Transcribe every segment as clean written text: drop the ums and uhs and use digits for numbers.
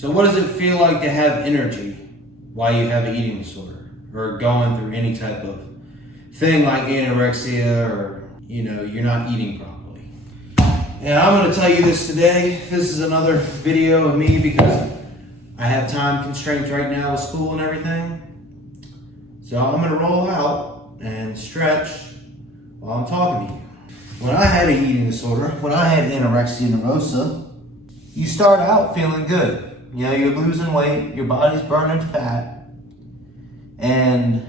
So what does it feel like to have energy while you have an eating disorder or going through any type of thing like anorexia, or you're not eating properly? And I'm going to tell you this today. This is another video of me because I have time constraints right now with school and everything. So I'm going to roll out and stretch while I'm talking to you. When I had an eating disorder, when I had Anorexia Nervosa, you start out feeling good. You're losing weight, your body's burning fat, and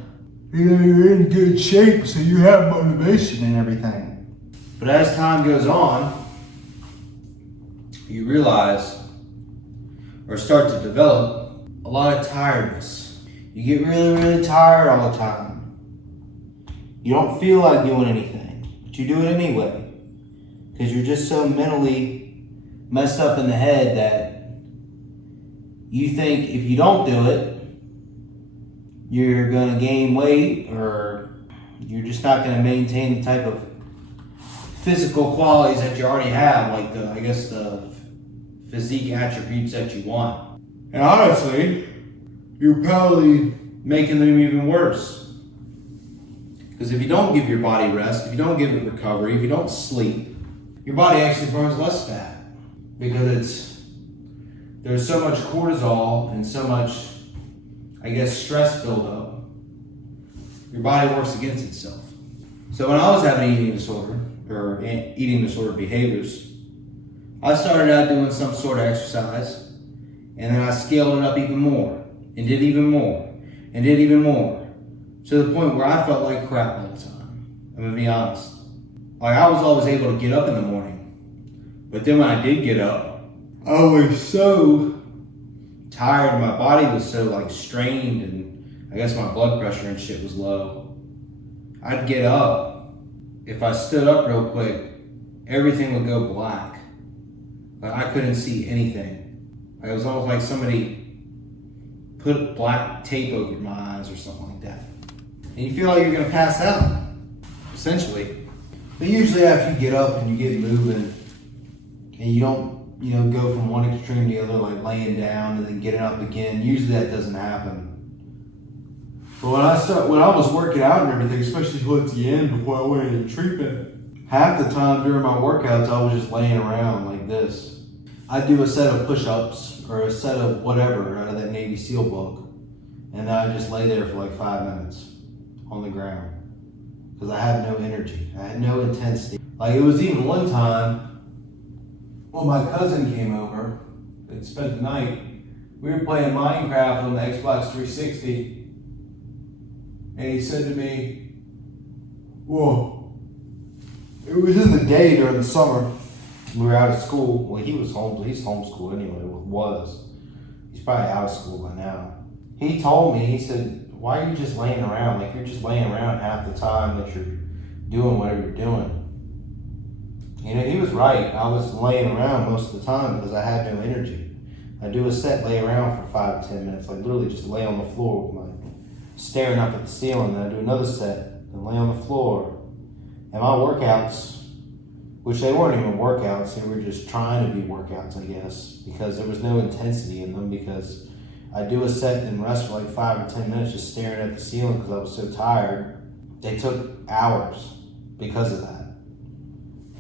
you're in good shape, so you have motivation and everything. But as time goes on, you realize, or start to develop, a lot of tiredness. You get really, really tired all the time. You don't feel like doing anything, but you do it anyway, because you're just so mentally messed up in the head that you think if you don't do it, you're going to gain weight, or you're just not going to maintain the type of physical qualities that you already have, like the physique attributes that you want. And honestly, you're probably making them even worse. Because if you don't give your body rest, if you don't give it recovery, if you don't sleep, your body actually burns less fat. Because there's so much cortisol and so much, stress buildup. Your body works against itself. So when I was having an eating disorder, or eating disorder behaviors, I started out doing some sort of exercise, and then I scaled it up even more, and did even more, and did even more, to the point where I felt like crap all the time. I'm gonna be honest. Like, I was always able to get up in the morning, but then when I did get up, I was so tired, my body was so strained, and I guess my blood pressure and shit was low. I'd get up, if I stood up real quick, everything would go black. Like, I couldn't see anything. It was almost like somebody put black tape over my eyes or something like that. And you feel like you're gonna pass out, essentially. But usually after you get up and you get moving, and you don't go from one extreme to the other, like laying down and then getting up again. Usually that doesn't happen. But when I was working out and everything, especially towards the end before I went into treatment, half the time during my workouts, I was just laying around like this. I'd do a set of push-ups or a set of whatever out of that Navy SEAL book, and then I'd just lay there for like 5 minutes on the ground because I had no energy. I had no intensity. Like, it was even one time, well, my cousin came over and spent the night. We were playing Minecraft on the Xbox 360, and he said to me, whoa, it was in the day during the summer. We were out of school. Well, he's homeschooled anyway, He's probably out of school by now. He told me, he said, why are you just laying around? Like, you're just laying around half the time that you're doing whatever you're doing. He was right. I was laying around most of the time because I had no energy. I do a set, lay around for 5 to 10 minutes, like literally just lay on the floor, staring up at the ceiling. Then I do another set, and lay on the floor. And my workouts, which they weren't even workouts, they were just trying to be workouts, I guess, because there was no intensity in them, because I do a set and rest for like 5 or 10 minutes just staring at the ceiling because I was so tired. They took hours because of that.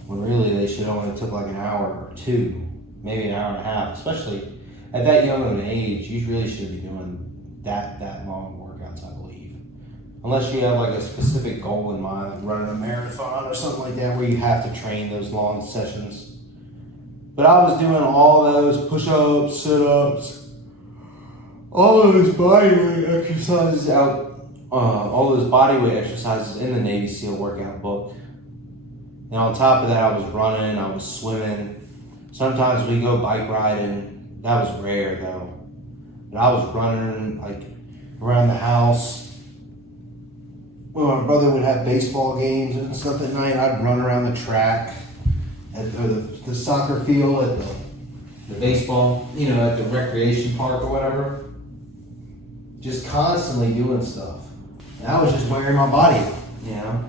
When really they should only took like an hour or two, maybe an hour and a half, especially at that young of an age. You really should be doing that long workouts, I believe. Unless you have like a specific goal in mind, like running a marathon or something like that, where you have to train those long sessions. But I was doing all those push-ups, sit-ups, all those bodyweight exercises in the Navy SEAL workout book. And on top of that, I was running, I was swimming. Sometimes we go bike riding. That was rare though. But I was running like around the house. When my brother would have baseball games and stuff at night, I'd run around the track at the soccer field, at the baseball, at the recreation park or whatever. Just constantly doing stuff. And I was just wearing my body out,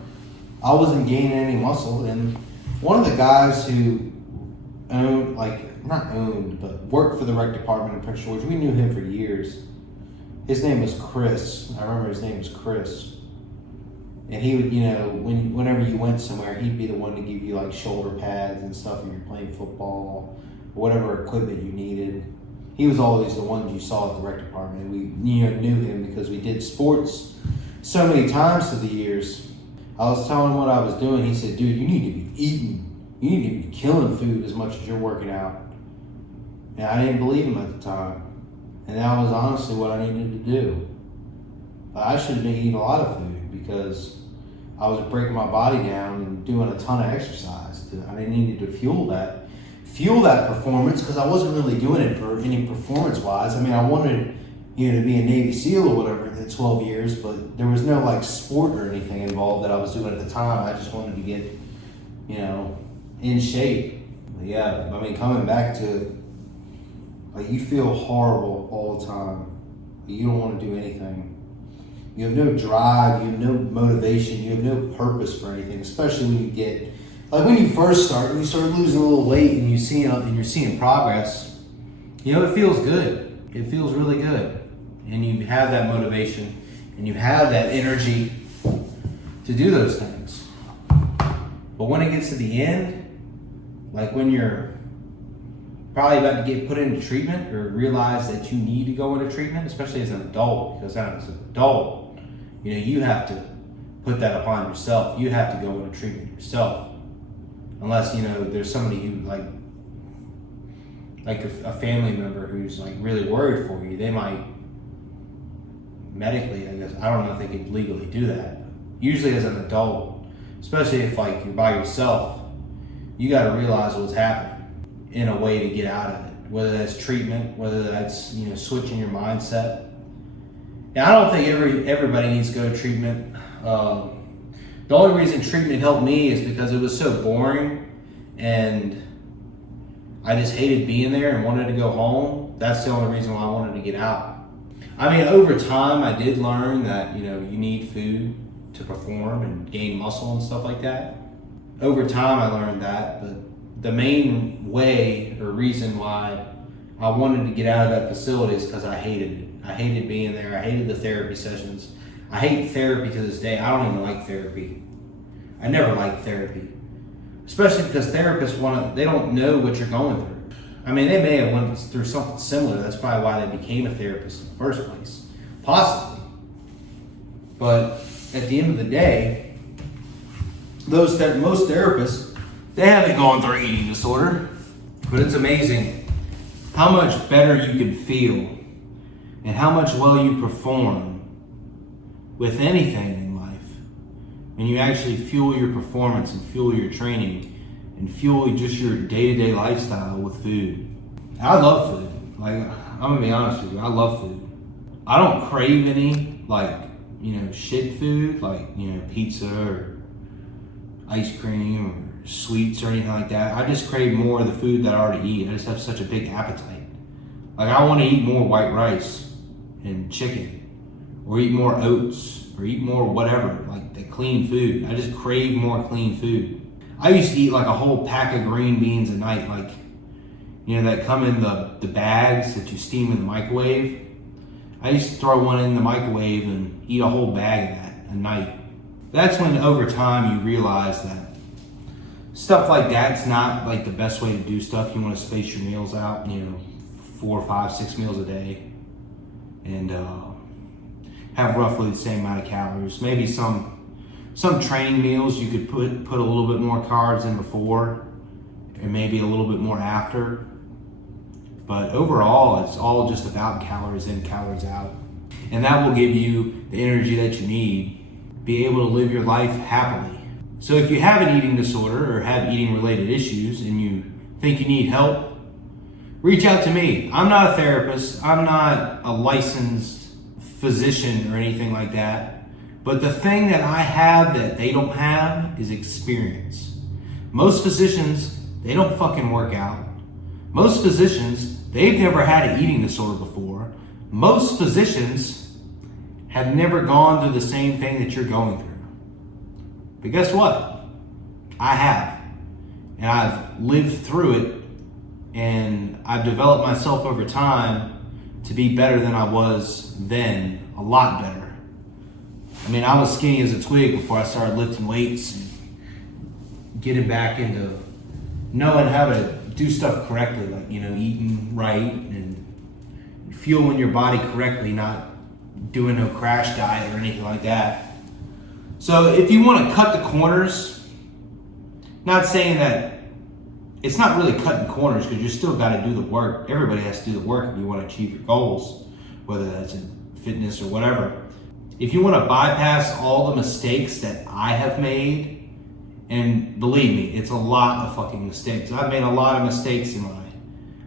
I wasn't gaining any muscle. And one of the guys who owned, like, not owned, but worked for the rec department in Prince George. We knew him for years. His name was Chris. I remember his name was Chris. And he would, you know, whenever you went somewhere, he'd be the one to give you like shoulder pads and stuff if you're playing football, or whatever equipment you needed. He was always the one you saw at the rec department. We, you know, knew him because we did sports so many times through the years. I was telling him what I was doing. He said, dude, you need to be eating. You need to be killing food as much as you're working out. And I didn't believe him at the time. And that was honestly what I needed to do. I should have been eating a lot of food because I was breaking my body down and doing a ton of exercise. I needed to fuel that performance because I wasn't really doing it for any performance-wise. I mean, I wanted, you know, to be a Navy SEAL or whatever in the 12 years, but there was no like sport or anything involved that I was doing at the time. I just wanted to get, you know, in shape. But yeah, I mean, coming back to, like, you feel horrible all the time. You don't want to do anything. You have no drive, you have no motivation, you have no purpose for anything, especially when you get, like when you first start, when you start losing a little weight and you're seeing progress, you know, it feels good. It feels really good. And you have that motivation and you have that energy to do those things. But when it gets to the end, like when you're probably about to get put into treatment or realize that you need to go into treatment, especially as an adult, because as an adult, you know, you have to put that upon yourself. You have to go into treatment yourself. Unless, you know, there's somebody who like a family member who's like really worried for you. They might medically, I guess, I don't know if they could legally do that. Usually as an adult, especially if like you're by yourself, you got to realize what's happening in a way to get out of it. Whether that's treatment, whether that's, you know, switching your mindset. And I don't think everybody needs to go to treatment. The only reason treatment helped me is because it was so boring and I just hated being there and wanted to go home. That's the only reason why I wanted to get out. I mean, over time, I did learn that, you know, you need food to perform and gain muscle and stuff like that. Over time, I learned that, but the main way or reason why I wanted to get out of that facility is because I hated it. I hated being there. I hated the therapy sessions. I hate therapy to this day. I don't even like therapy. I never liked therapy. Especially because therapists they don't know what you're going through. I mean, they may have went through something similar. That's probably why they became a therapist in the first place. Possibly. But at the end of the day, most therapists, they haven't gone through eating disorder. But it's amazing how much better you can feel and how much well you perform with anything in life when you actually fuel your performance and fuel your training and fuel just your day-to-day lifestyle with food. I love food. Like, I'm gonna be honest with you, I love food. I don't crave any, like, you know, shit food, like, you know, pizza or ice cream or sweets or anything like that. I just crave more of the food that I already eat. I just have such a big appetite. Like, I want to eat more white rice and chicken, or eat more oats, or eat more whatever, like the clean food. I just crave more clean food. I used to eat like a whole pack of green beans a night, like, you know, that come in the bags that you steam in the microwave. I used to throw one in the microwave and eat a whole bag of that a night. That's when over time you realize that stuff like that's not like the best way to do stuff. You want to space your meals out, you know, 4, 5, 6 meals a day, and have roughly the same amount of calories. Maybe some training meals you could put a little bit more carbs in before, and maybe a little bit more after. But overall, it's all just about calories in, calories out. And that will give you the energy that you need, be able to live your life happily. So if you have an eating disorder or have eating related issues and you think you need help, reach out to me. I'm not a therapist. I'm not a licensed physician or anything like that. But the thing that I have that they don't have is experience. Most physicians, they don't fucking work out. Most physicians, they've never had an eating disorder before. Most physicians have never gone through the same thing that you're going through. But guess what? I have. And I've lived through it And I've developed myself over time to be better than I was then, a lot better. I mean, I was skinny as a twig before I started lifting weights and getting back into knowing how to do stuff correctly, like, eating right and fueling your body correctly, not doing no crash diet or anything like that. So if you want to cut the corners, not saying that it's not really cutting corners, because you still got to do the work. Everybody has to do the work if you want to achieve your goals, whether that's in fitness or whatever. If you want to bypass all the mistakes that I have made, and believe me, it's a lot of fucking mistakes. I've made a lot of mistakes in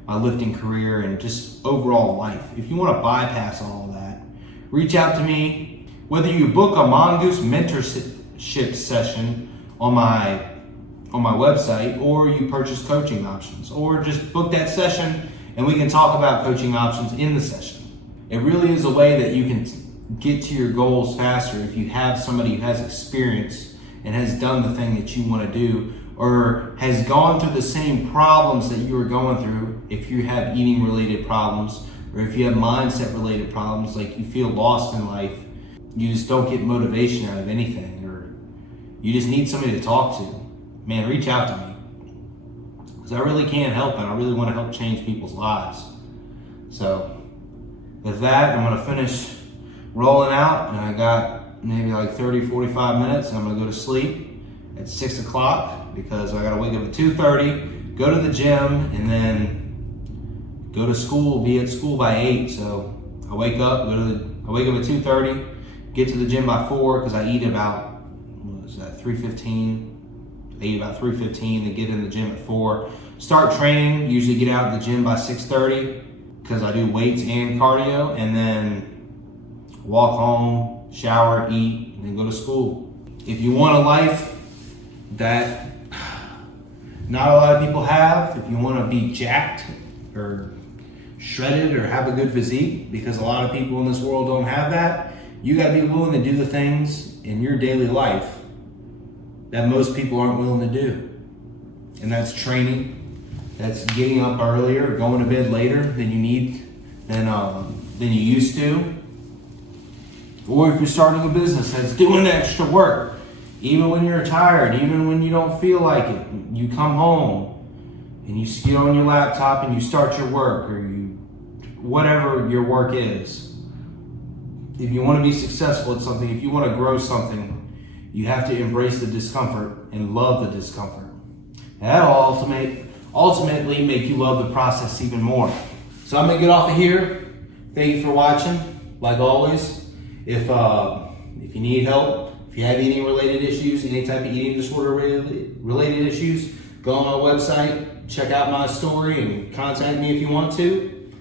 my lifting career and just overall life. If you want to bypass all of that, reach out to me. Whether you book a Mongoose mentorship session on my website, or you purchase coaching options, or just book that session and we can talk about coaching options in the session. It really is a way that you can get to your goals faster if you have somebody who has experience and has done the thing that you want to do, or has gone through the same problems that you are going through. If you have eating related problems, or if you have mindset related problems, like you feel lost in life, you just don't get motivation out of anything, or you just need somebody to talk to, man, reach out to me. Because I really can help, and I really want to help change people's lives. So with that, I'm going to finish rolling out, and I got maybe like 30, 45 minutes, and I'm going to go to sleep at 6 o'clock because I got to wake up at 2:30, go to the gym, and then go to school, be at school by 8. So I wake up at 2:30, get to the gym by 4 because I eat about, 3:15. I eat about 3:15 to get in the gym at 4. Start training, usually get out of the gym by 6:30 because I do weights and cardio, and then walk home, shower, eat, and then go to school. If you want a life that not a lot of people have, if you want to be jacked or shredded or have a good physique, because a lot of people in this world don't have that, you got to be willing to do the things in your daily life that most people aren't willing to do. And that's training, that's getting up earlier, going to bed later than you used to. Or if you're starting a business, that's doing extra work. Even when you're tired, even when you don't feel like it, you come home and you get on your laptop and you start your work, or whatever your work is. If you want to be successful at something, if you want to grow something, you have to embrace the discomfort and love the discomfort. And that'll ultimately make you love the process even more. So I'm going to get off of here. Thank you for watching. Like always, if you need help, if you have eating related issues, any type of eating disorder related issues, go on my website, check out my story, and contact me if you want to,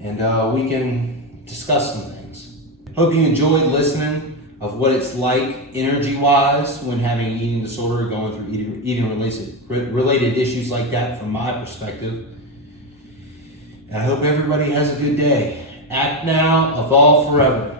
and we can discuss some things. Hope you enjoyed listening of what it's like energy-wise when having an eating disorder or going through eating related issues like that from my perspective. And I hope everybody has a good day. Act now, evolve forever.